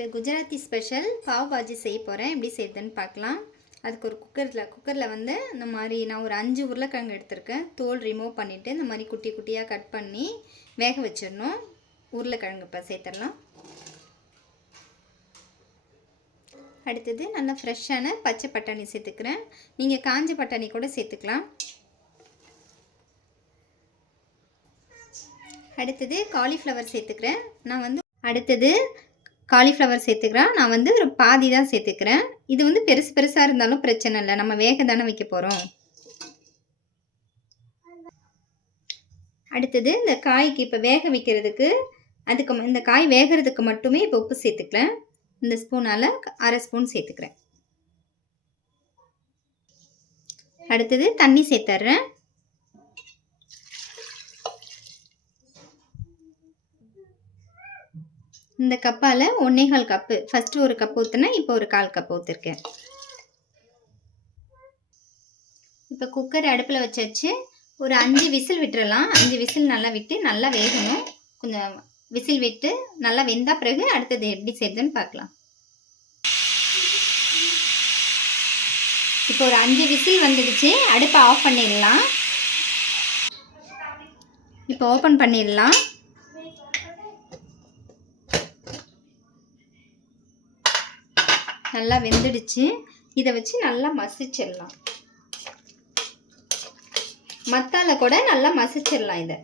இப்போ குஜராத்தி ஸ்பெஷல் பாவ் பாஜி செய்ய போகிறேன் எப்படி செய்யுதுன்னு பார்க்கலாம். அதுக்கு ஒரு குக்கரில் குக்கரில் வந்து இந்த மாதிரி நான் ஒரு அஞ்சு உருளைக்கிழங்கு எடுத்திருக்கேன். தோல் ரிமூவ் பண்ணிவிட்டு இந்த மாதிரி குட்டி குட்டியாக கட் பண்ணி வேக வச்சிடணும். உருளைக்கிழங்கு இப்போ சேர்த்துடலாம். அடுத்தது நல்லா ஃப்ரெஷ்ஷான பச்சை பட்டாணி சேர்த்துக்கிறேன். நீங்கள் காஞ்ச பட்டாணி கூட சேர்த்துக்கலாம். அடுத்தது காலிஃப்ளவர் சேர்த்துக்கிறேன். நான் வந்து அடுத்தது காலிஃப்ளவர் சேர்த்துக்கிறேன். நான் வந்து ஒரு பாதி தான் சேர்த்துக்கிறேன். இது வந்து பெருசு பெருசாக இருந்தாலும் பிரச்சனை இல்லை. நம்ம வேக தானே வைக்க போகிறோம் அடுத்தது இந்த காய்க்கு இப்போ வேக வைக்கிறதுக்கு அதுக்கு ம- இந்த காய் வேகிறதுக்கு மட்டுமே இப்போ உப்பு சேர்த்துக்கிறேன். இந்த ஸ்பூனால் அரை ஸ்பூன் சேர்த்துக்கிறேன். அடுத்தது தண்ணி சேர்த்துட்றேன் இந்த கப்பால் ஒன்னேகால் கப்பு. ஃபஸ்ட்டு ஒரு கப் ஊற்றுனா இப்போ ஒரு கால் கப் ஊற்றிருக்கேன் இப்போ குக்கர் அடுப்பில் வச்சாச்சு ஒரு அஞ்சு விசில் விட்டுறலாம். அஞ்சு விசில் நல்லா விட்டு நல்லா வேகணும். கொஞ்சம் விசில் விட்டு நல்லா வெந்தா பிறகு அடுத்தது எப்படி செய்யுதுன்னு பார்க்கலாம். இப்போ ஒரு அஞ்சு விசில் வந்துடுச்சு. அடுப்பை ஆஃப் பண்ணிடலாம். இப்போ ஓப்பன் பண்ணிடலாம். நல்லா வெந்துடுச்சு. இதை வச்சு நல்லா மசிச்சிடலாம். மத்தால கூட நல்லா மசிச்சிடலாம் இதை.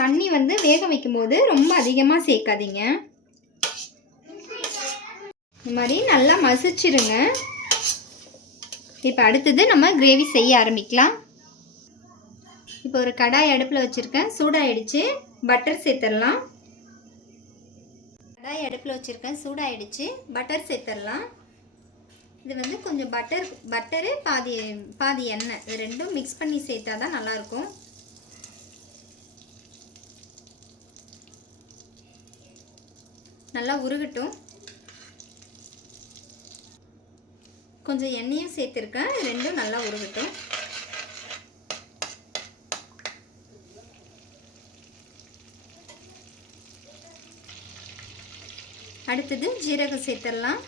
தண்ணி வந்து வேக வைக்கும்போது ரொம்ப அதிகமாக சேர்க்காதீங்க. இந்த மாதிரி நல்லா மசிச்சிருங்க. இப்போ அடுத்தது நம்ம கிரேவி செய்ய ஆரம்பிக்கலாம். இப்போ ஒரு கடாய் அடுப்பில் வச்சுருக்கேன். சூடாயிடுச்சு. பட்டர் சேர்த்துடலாம். கடாய் அடுப்பில் வச்சுருக்கேன். சூடாயிடுச்சு. பட்டர் சேர்த்துடலாம். இது வந்து கொஞ்சம் பட்டர் பட்டரு பாதி பாதி எண்ணெய். இது ரெண்டும் மிக்ஸ் பண்ணி சேர்த்தா தான் நல்லாயிருக்கும். நல்லா உருகட்டும். கொஞ்சம் எண்ணெயும் சேர்த்துருக்கேன். ரெண்டும் நல்லா உருகட்டும். அடுத்தது ஜீரகம் சேர்த்துடலாம்.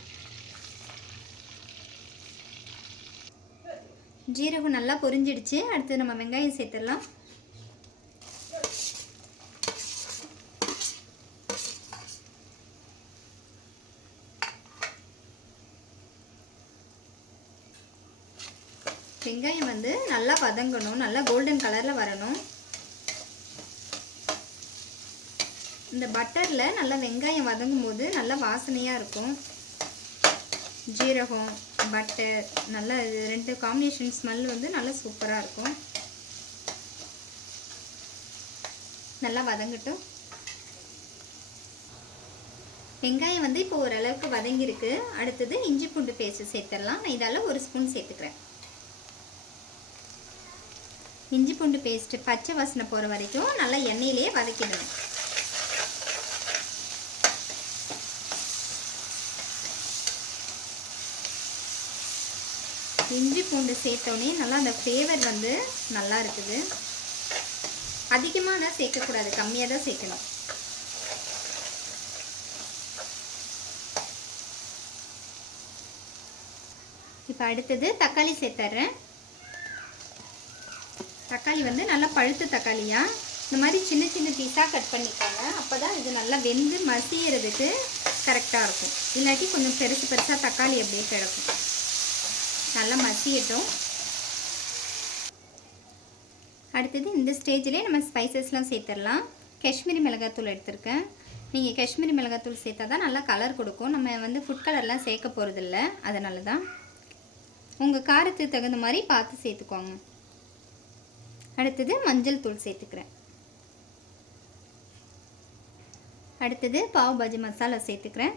ஜீரகம் நல்லா பொரிஞ்சிடுச்சு. அடுத்து நம்ம வெங்காயம் சேர்த்துடலாம். வெங்காயம் வந்து நல்லா வதங்கணும். நல்லா கோல்டன் கலரில் வரணும். இந்த பட்டரில் நல்லா வெங்காயம் வதங்கும் போது நல்லா வாசனையாக இருக்கும். ஜீரகம் பட்டர் நல்லா இது ரெண்டு காம்பினேஷன் ஸ்மெல் வந்து நல்லா சூப்பராக இருக்கும். நல்லா வதங்கட்டும். வெங்காயம் வந்து இப்போ ஓரளவுக்கு வதங்கியிருக்கு. அடுத்தது இஞ்சி பூண்டு பேஸ்ட் சேர்த்துடலாம். நான் இதால் ஒரு ஸ்பூன் சேர்த்துக்கிறேன். இஞ்சி பூண்டு பேஸ்ட்டு பச்சை வாசனை போகிற வரைக்கும் நல்லா எண்ணெயிலேயே வதக்கிடணும். இஞ்சி பூண்டு சேர்த்தோடனே நல்லா அந்த ஃப்ளேவர் வந்து நல்லா இருக்குது. அதிகமாக சேர்க்கக்கூடாது கம்மியாக தான் சேர்க்கணும். இப்போ அடுத்தது தக்காளி சேர்த்துட்றேன் தக்காளி வந்து நல்லா பழுத்த தக்காளியாக இந்த மாதிரி சின்ன சின்ன பீஸாக கட் பண்ணிக்கோங்க. அப்போ தான் இது நல்லா வெந்து மசியறதுக்கு கரெக்டாக இருக்கும். இல்லாட்டி கொஞ்சம் பெருசு பெருசாக தக்காளி அப்படியே கிடக்கும். நல்லா மசியட்டும். அடுத்தது இந்த ஸ்டேஜ்லேயே நம்ம ஸ்பைசஸ்லாம் சேர்த்துடலாம். காஷ்மீரி மிளகாத்தூள் எடுத்திருக்கேன். நீங்கள் காஷ்மீரி மிளகாத்தூள் சேர்த்தா தான் நல்லா கலர் கொடுக்கும். நம்ம வந்து ஃபுட் கலர்லாம் சேர்க்க போகிறதில்ல அதனால தான் உங்கள் காரத்துக்கு தகுந்த மாதிரி பார்த்து சேர்த்துக்கோங்க. அடுத்தது மஞ்சள் தூள் சேர்த்துக்கிறேன். அடுத்தது பாவ் பாஜி மசாலா சேர்த்துக்கிறேன்.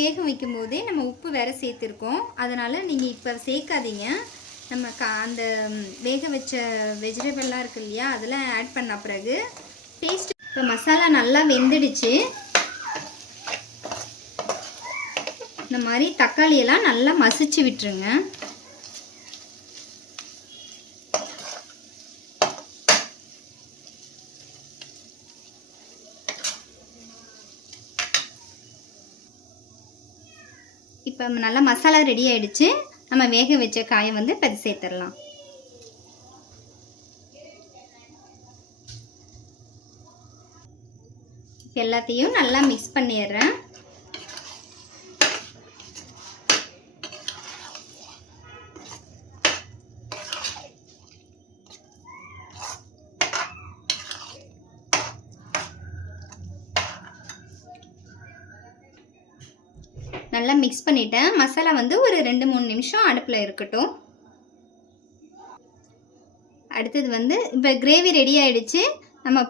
வேக வைக்கும் போதே நம்ம உப்பு வேறு சேர்த்துருக்கோம். அதனால் நீங்கள் இப்போ சேர்க்காதீங்க. நம்ம கா அந்த வேக வச்ச வெஜிடபிள்லாம் இருக்கு இல்லையா அதெல்லாம் ஆட் பண்ண பிறகு டேஸ்ட் இப்போ மசாலா நல்லா வெந்துடுச்சு. இந்த மாதிரி தக்காளியெல்லாம் நல்லா மசிச்சு விட்டுருங்க. இப்போ நல்லா மசாலா ரெடி ஆயிடுச்சு. நம்ம வேக வச்ச காயை வந்து பதி சேர்த்துடலாம். எல்லாத்தையும் நல்லா மிக்ஸ் பண்ணிடுறேன். நல்லா மிக்ஸ் பண்ணிட்டேன். மசாலா வந்து ஒரு ரெண்டு மூணு நிமிஷம் அடுப்பில் இருக்கட்டும். அடுத்தது வந்து இப்போ கிரேவி ரெடி ஆகிடுச்சு நம்ம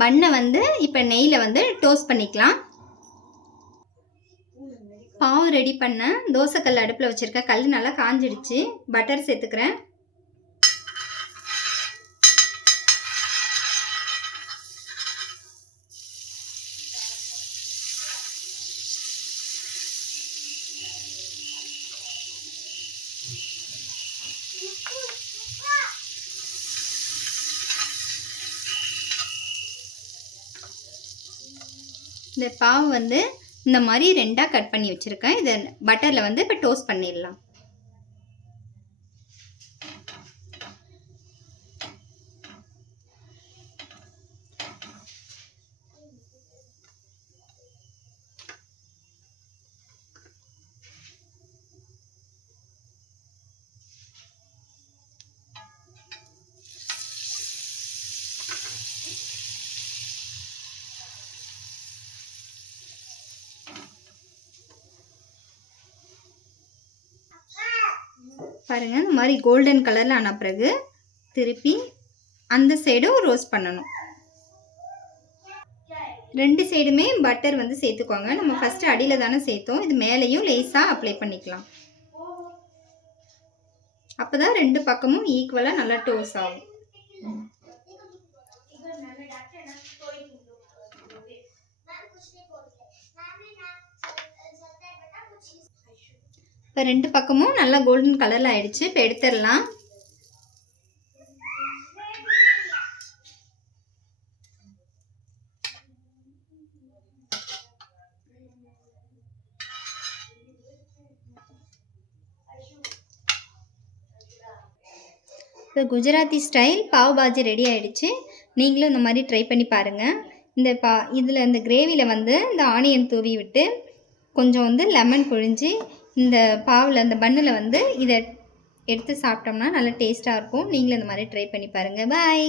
பண்ணை வந்து இப்போ நெய்யில் வந்து டோஸ்ட் பண்ணிக்கலாம். பாவம் ரெடி பண்ண தோசைக்கல் அடுப்பில் வச்சுருக்கேன் கல் நல்லா காஞ்சிடுச்சு. பட்டர் சேர்த்துக்கிறேன். இந்த பாவை வந்து இந்த மாதிரி ரெண்டாக கட் பண்ணி வச்சுருக்கேன். இதை பட்டரில் வந்து இப்போ டோஸ்ட் பண்ணிடலாம். பாருங்கள் இந்த மாதிரி கோல்டன் கலரில் ஆன பிறகு திருப்பி அந்த சைடும் ரோஸ்ட் பண்ணணும். ரெண்டு சைடுமே பட்டர் வந்து சேர்த்துக்கோங்க. நம்ம ஃபஸ்ட்டு அடியில் தானே சேர்த்தோம். இது மேலேயும் லேஸாக அப்ளை பண்ணிக்கலாம். அப்போ தான் ரெண்டு பக்கமும் ஈக்குவலாக நல்லா டோஸ் ஆகும். இப்போ ரெண்டு பக்கமும் நல்லா கோல்டன் கலரில் ஆயிடுச்சு. இப்போ எடுத்துடலாம். இப்போ குஜராத்தி ஸ்டைல் பாவ் பாஜி ரெடி ஆயிடுச்சு. நீங்களும் இந்த மாதிரி ட்ரை பண்ணி பாருங்கள் இந்த பா இதில் இந்த கிரேவியில் வந்து இந்த ஆனியன் தூவி விட்டு கொஞ்சம் வந்து லெமன் புழிஞ்சு இந்த பாவில் அந்த பன்னில் வந்து இதை எடுத்து சாப்பிட்டோம்னா நல்லா டேஸ்ட்டாக இருக்கும். நீங்களும் இந்த மாதிரி ட்ரை பண்ணி பாருங்கள் பாய்